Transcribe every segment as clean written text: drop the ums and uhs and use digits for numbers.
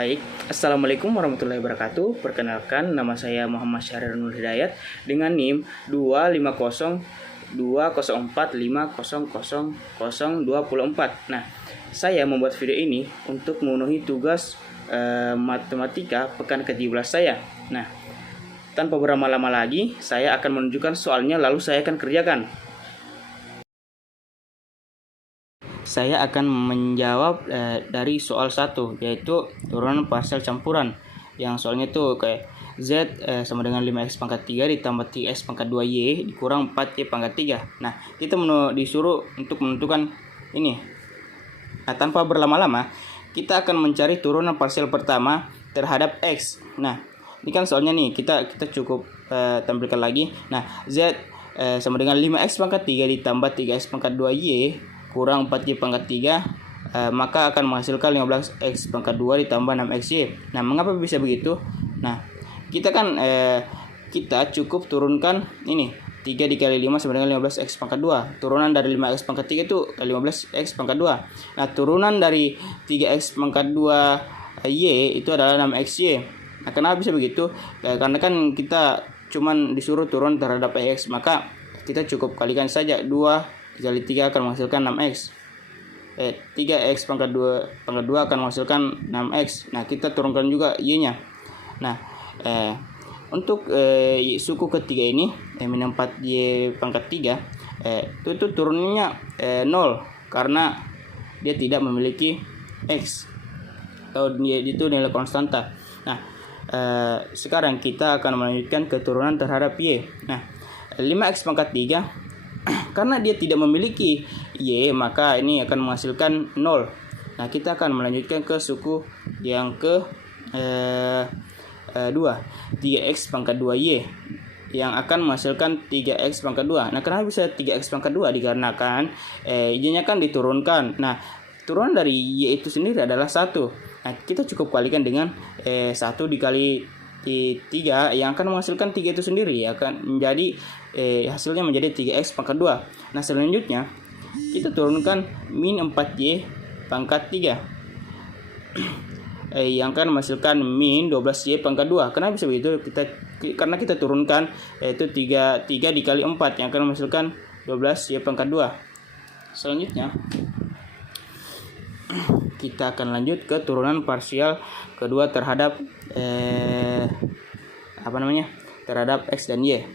Baik, Assalamualaikum warahmatullahi wabarakatuh. Perkenalkan, nama saya Muhammad Syahrir Nur Hidayat dengan NIM 2502045000024. Nah, saya membuat video ini untuk memenuhi tugas matematika pekan ke-17 saya. Nah, tanpa berlama-lama lagi, saya akan menunjukkan soalnya lalu saya akan kerjakan. Saya akan menjawab dari soal 1, yaitu turunan parsial campuran. Yang soalnya itu kayak Z sama dengan 5x pangkat 3 ditambah 3x pangkat 2y dikurang 4y pangkat 3. Nah, kita disuruh untuk menentukan ini. Nah, tanpa berlama-lama, kita akan mencari turunan parsial pertama terhadap x. Nah, ini kan soalnya nih, kita cukup tampilkan lagi. Nah, Z sama dengan 5x pangkat 3 ditambah 3x pangkat 2y kurang 4y pangkat 3, maka akan menghasilkan 15x pangkat 2 ditambah 6xy. Nah, mengapa bisa begitu? Nah, kita kan kita cukup turunkan ini 3 dikali 5 sama dengan 15x pangkat 2. Turunan dari 5x pangkat 3 itu 15x pangkat 2. Nah, turunan dari 3x pangkat 2y itu adalah 6xy. Nah, kenapa bisa begitu? Karena kan kita cuman disuruh turun terhadap x, maka kita cukup kalikan saja 2 dikali 3 akan menghasilkan 6x. 3x pangkat 2 akan menghasilkan 6x. Nah, kita turunkan juga y-nya. Nah, untuk suku ketiga ini min 4y pangkat 3 itu turunnya 0 karena dia tidak memiliki x atau dia itu nilai konstanta. Nah, sekarang kita akan melanjutkan keturunan terhadap y. Nah, 5x pangkat 3 karena dia tidak memiliki y, maka ini akan menghasilkan 0. Nah, kita akan melanjutkan ke suku yang ke 2, 3x pangkat 2y yang akan menghasilkan 3x pangkat 2. Nah, kenapa bisa 3x pangkat 2? Dikarenakan y-nya kan diturunkan. Nah, turunan dari y itu sendiri adalah 1. Nah, kita cukup kalikan dengan 1 dikali 3 yang akan menghasilkan 3 itu sendiri, akan menjadi hasilnya menjadi 3x pangkat 2. Nah, selanjutnya kita turunkan min 4y pangkat 3 yang akan menghasilkan min 12y pangkat 2. Kenapa bisa begitu? Karena kita turunkan yaitu 3 dikali 4 yang akan menghasilkan 12y pangkat 2. Selanjutnya kita akan lanjut ke turunan parsial kedua terhadap terhadap x dan y.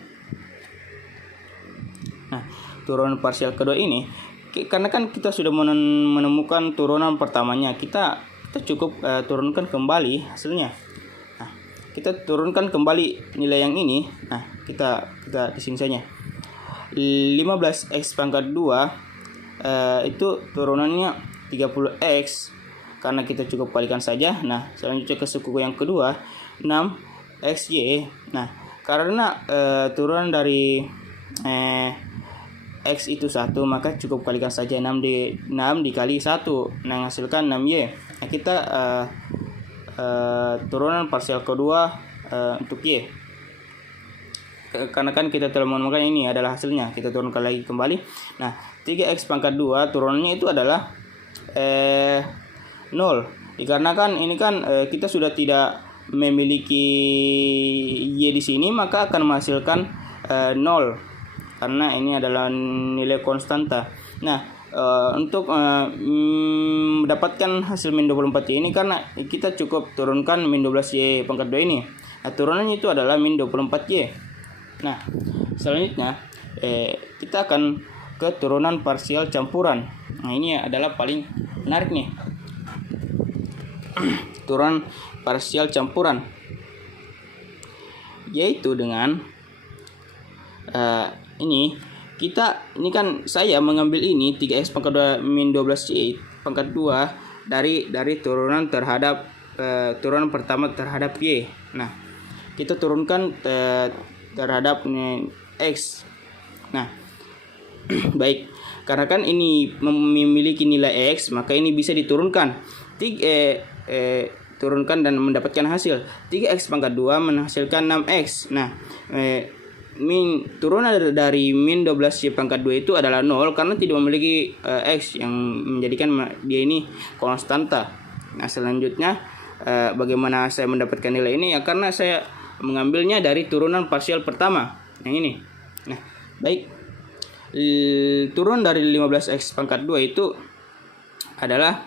Nah, turunan parsial kedua ini karena kan kita sudah menemukan turunan pertamanya, kita cukup turunkan kembali hasilnya. Nah, kita turunkan kembali nilai yang ini. Nah, kita di sini saja. 15x pangkat 2 itu turunannya 30x karena kita cukup kalikan saja. Nah, selanjutnya ke suku yang kedua 6xy. Nah, karena turunan dari x itu 1, maka cukup kalikan saja 6 dikali 1, nah menghasilkan 6y. Nah, kita turunan parsial kedua untuk y. Karena kan kita telah menemukan ini adalah hasilnya, kita turunkan lagi kembali. Nah, 3x pangkat 2 turunannya itu adalah 0. Dikarenakan ini kan kita sudah tidak memiliki y di sini, maka akan menghasilkan 0 karena ini adalah nilai konstanta. Nah, untuk mendapatkan hasil min 24y ini, karena kita cukup turunkan min 12y pangkat 2 ini. Nah, turunannya itu adalah min 24y. Nah, selanjutnya kita akan ke turunan parsial campuran. Nah, ini adalah paling menarik nih. Turunan parsial campuran yaitu dengan ini kan saya mengambil ini 3x pangkat 2 min 12y pangkat 2 dari turunan terhadap turunan pertama terhadap y. Nah, kita turunkan terhadap x. Nah, baik, karena kan ini memiliki nilai x, maka ini bisa diturunkan. Turunkan dan mendapatkan hasil 3x pangkat 2 menghasilkan 6x. Nah, turunan dari min 12y pangkat 2 itu adalah 0 karena tidak memiliki x yang menjadikan dia ini konstanta. Nah, selanjutnya bagaimana saya mendapatkan nilai ini ya, karena saya mengambilnya dari turunan parsial pertama yang ini. Nah, baik, turun dari 15x pangkat 2 itu adalah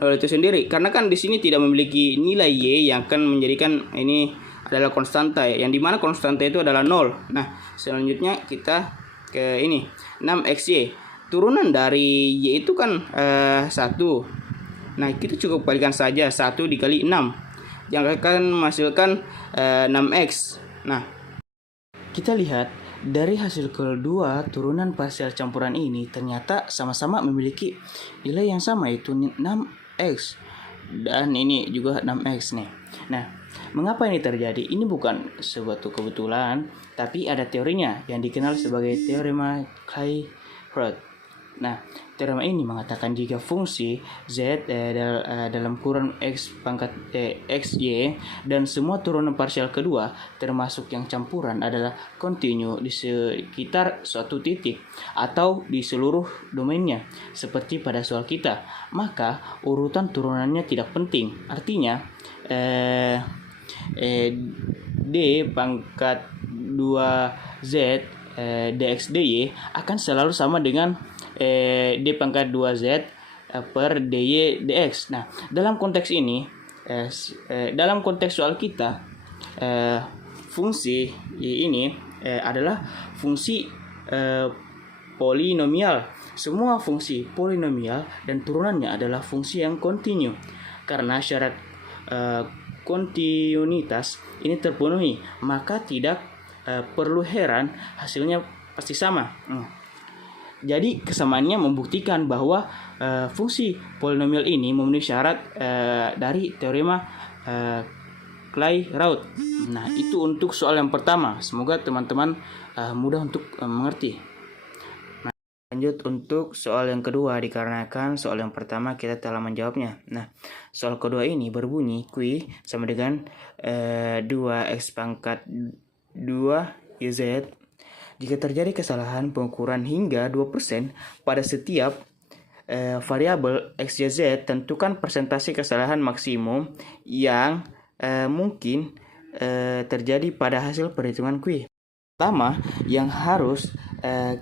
0 itu sendiri, karena kan di sini tidak memiliki nilai y yang akan menjadikan ini adalah konstanta ya, yang dimana konstanta itu adalah 0. Nah, selanjutnya kita ke ini 6xy, turunan dari y itu kan 1. Nah, kita cukup kalikan saja 1 dikali 6 yang akan menghasilkan 6x. Nah, kita lihat dari hasil kedua turunan parsial campuran ini ternyata sama-sama memiliki nilai yang sama, yaitu 6x. Dan ini juga 6x nih. Nah, mengapa ini terjadi? Ini bukan suatu kebetulan, tapi ada teorinya yang dikenal sebagai teorema Clairaut. Nah, teorema ini mengatakan jika fungsi z dalam kurun x pangkat xy dan semua turunan parsial kedua termasuk yang campuran adalah kontinu di sekitar suatu titik atau di seluruh domainnya seperti pada soal kita, maka urutan turunannya tidak penting. Artinya d pangkat 2z dx dy akan selalu sama dengan d pangkat 2z per dy dx. Nah, dalam konteks ini, dalam konteks soal kita, fungsi y ini adalah fungsi polinomial. Semua fungsi polinomial dan turunannya adalah fungsi yang kontinu. Karena syarat kontinuitas ini terpenuhi, maka tidak perlu heran hasilnya pasti sama. Jadi kesamaannya membuktikan bahwa fungsi polinomial ini memenuhi syarat dari teorema Clairaut. Nah, itu untuk soal yang pertama. Semoga teman-teman mudah untuk mengerti. Nah, lanjut untuk soal yang kedua, dikarenakan soal yang pertama kita telah menjawabnya. Nah, soal kedua ini berbunyi Q sama dengan 2x pangkat 2 YZ. Jika terjadi kesalahan pengukuran hingga 2% pada setiap variabel XYZ, tentukan persentase kesalahan maksimum yang mungkin terjadi pada hasil perhitungan Q. Pertama yang harus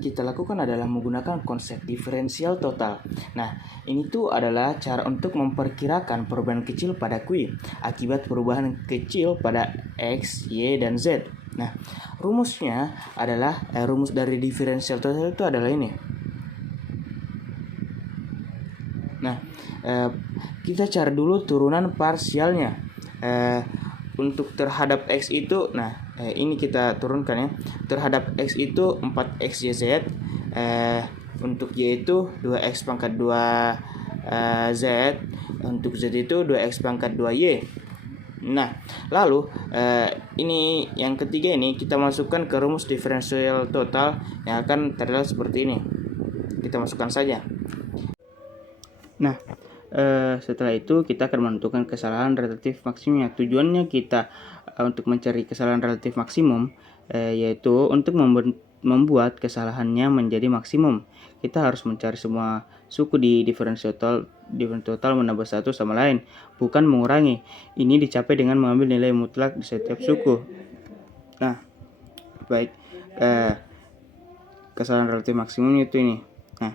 kita lakukan adalah menggunakan konsep diferensial total. Nah, ini tuh adalah cara untuk memperkirakan perubahan kecil pada Q akibat perubahan kecil pada X, Y, dan Z. Nah, rumusnya adalah rumus dari diferensial total itu adalah ini. Nah, kita cari dulu turunan parsialnya. Untuk terhadap X itu, nah ini kita turunkan ya. Terhadap X itu 4xyz, untuk Y itu 2x pangkat 2 Z, untuk Z itu 2x pangkat 2Y. Nah, lalu ini yang ketiga ini kita masukkan ke rumus diferensial total yang akan terlihat seperti ini. Kita masukkan saja. Nah, setelah itu kita akan menentukan kesalahan relatif maksimumnya. Tujuannya kita untuk mencari kesalahan relatif maksimum, yaitu untuk membuat kesalahannya menjadi maksimum. Kita harus mencari semua suku di diferensial total menambah satu sama lain, bukan mengurangi. Ini dicapai dengan mengambil nilai mutlak di setiap suku. Nah, baik, kesalahan relatif maksimum itu ini. Nah,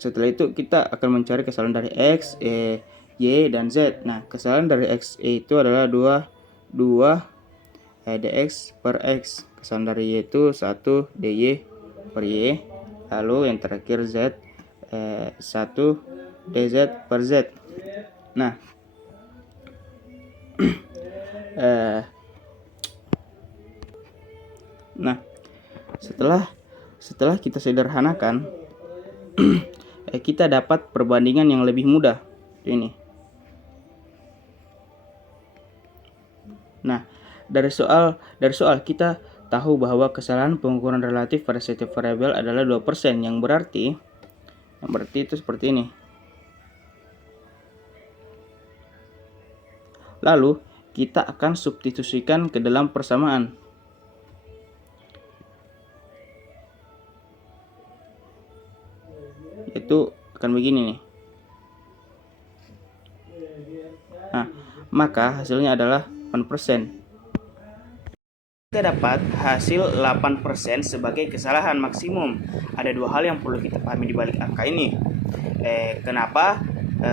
setelah itu kita akan mencari kesalahan dari X, Y, dan Z. Nah, kesalahan dari X itu adalah 2 dx per X. Kesalahan dari Y itu 1 dy per Y. Lalu yang terakhir Z, 1 dz per Z. Nah, setelah kita sederhanakan, kita dapat perbandingan yang lebih mudah ini. Nah, dari soal kita tahu bahwa kesalahan pengukuran relatif pada setiap variabel adalah 2%, yang berarti itu seperti ini. Lalu kita akan substitusikan ke dalam persamaan. Itu akan begini nih. Nah, maka hasilnya adalah 8%. Kita dapat hasil 8% sebagai kesalahan maksimum. Ada dua hal yang perlu kita pahami di balik angka ini. Kenapa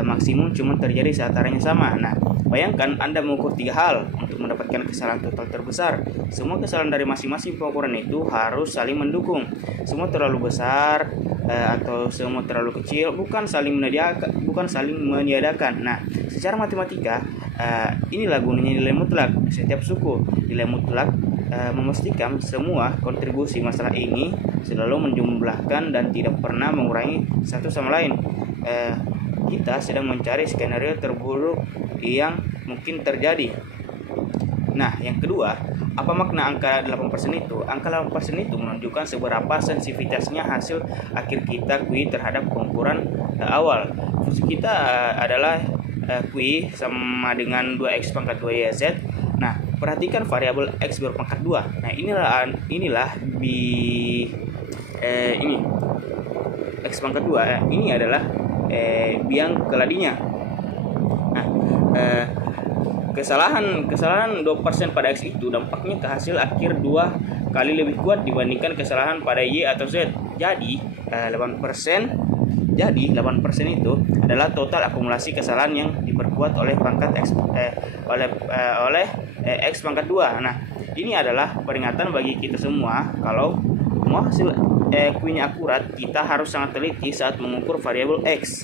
maksimum cuma terjadi saat arahnya sama? Nah, bayangkan Anda mengukur 3 hal untuk mendapatkan kesalahan total terbesar. Semua kesalahan dari masing-masing pengukuran itu harus saling mendukung. Semua terlalu besar atau semua terlalu kecil bukan saling meniadakan. Nah, secara matematika inilah gunanya nilai mutlak setiap suku. Nilai mutlak memastikan semua kontribusi masalah ini selalu menjumlahkan dan tidak pernah mengurangi satu sama lain. Kita sedang mencari skenario terburuk yang mungkin terjadi. Nah, yang kedua, apa makna angka 8% itu? Angka 8% itu menunjukkan seberapa sensitivitasnya hasil akhir kita QI terhadap pengukuran awal. Fungsi kita adalah QI sama dengan 2x pangkat 2YZ. Nah, perhatikan variabel x berpangkat 2. Nah, inilah ini x pangkat 2 ini adalah biang keladinya. Nah, kesalahan 2% pada x itu dampaknya ke hasil akhir 2 kali lebih kuat dibandingkan kesalahan pada y atau z. Jadi 8% itu adalah total akumulasi kesalahan yang diperkuat oleh pangkat x x pangkat 2. Nah, ini adalah peringatan bagi kita semua kalau mau hasil QI-nya akurat, kita harus sangat teliti saat mengukur variabel x.